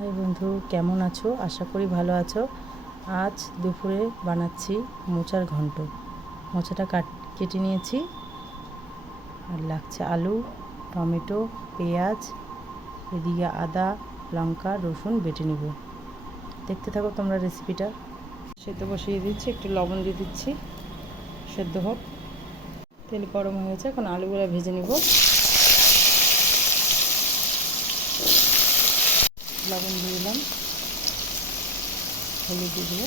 High বন্ধু, কেমন আছো? আশা করি ভালো আছো। আজ দুপুরে বানাচ্ছি মোচার ঘন্ট। মোচাটা কেটে নিয়েছি, আর লাগছে আলু, টমেটো, পেঁয়াজ, এদিকে আদা, লঙ্কা, রসুন বেটে নিব। দেখতে থাকো তোমরা রেসিপিটা। সেদ্ধ বসিয়ে দিচ্ছি, একটু লবণ দিয়ে দিচ্ছি, সেদ্ধ হোক। তেল গরম হয়ে গেছে, এখন আলুগুলো ভেজে নিব। লবণ দিয়ে দিলাম, হলুদ দিয়ে দিব,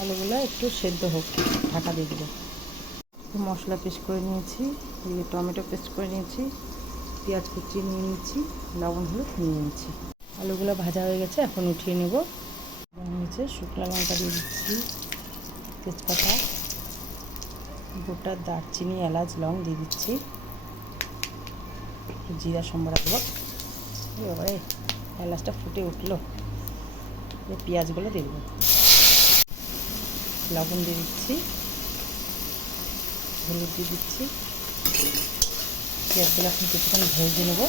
আলুগুলো একটু সেদ্ধ হোক, ঢাকা দিয়ে দেবো। মশলা পেস্ট করে নিয়েছি, টমেটো পেস্ট করে নিয়েছি, পেঁয়াজ কুচিয়ে নিয়ে নিয়েছি, লবণ হলুদ নিয়ে নিয়েছি। আলুগুলো ভাজা হয়ে গেছে, এখন উঠিয়ে নেব। নিচে শুকনো লঙ্কা দিয়ে দিচ্ছি, তেজপাতা, গোটা দারচিনি, এলাচ, লং দিয়ে দিচ্ছি, জিরা সম্বরা দেবো। এবারে এলাচটা ফুটে উঠলো, পেঁয়াজগুলো দিয়ে দেবো, লবণ দিয়ে দিচ্ছি, হলুদ দিয়ে দিচ্ছি। পেঁয়াজগুলো এখন কিছুক্ষণ ভেজে নেব।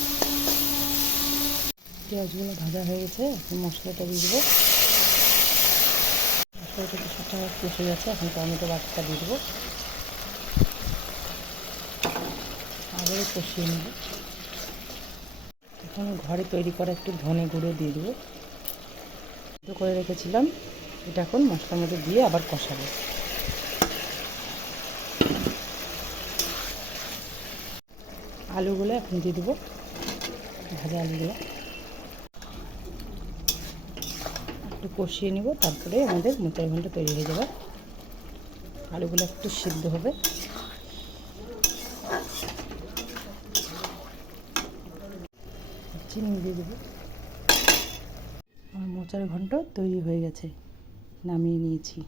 পেঁয়াজগুলো ভাজা হয়ে গেছে, এখন মশলাটা দিয়ে দেবো। মশলাটা কিছুটা কষে গেছে, এখন টমেটো বাটাটা দিয়ে দেবো, আবারও কষিয়ে নেব। এখন ঘরে তৈরি করা একটু ধনে গুঁড়ো দিয়ে দেবো, তো করে রেখেছিলাম। এটা এখন মশলার মধ্যে দিয়ে আবার কষাবো। আলুগুলো এখন দিয়ে দেবো, ভাজা আলুগুলো একটু কষিয়ে নেব, তারপরে আমাদের মোচার ঘন্ট তৈরি হয়ে যাবে। আলুগুলো একটু সিদ্ধ হবে। চিনি দিয়ে দেবো। আমার মোচার ঘন্ট তৈরি হয়ে গেছে, নামিয়ে নিয়েছি।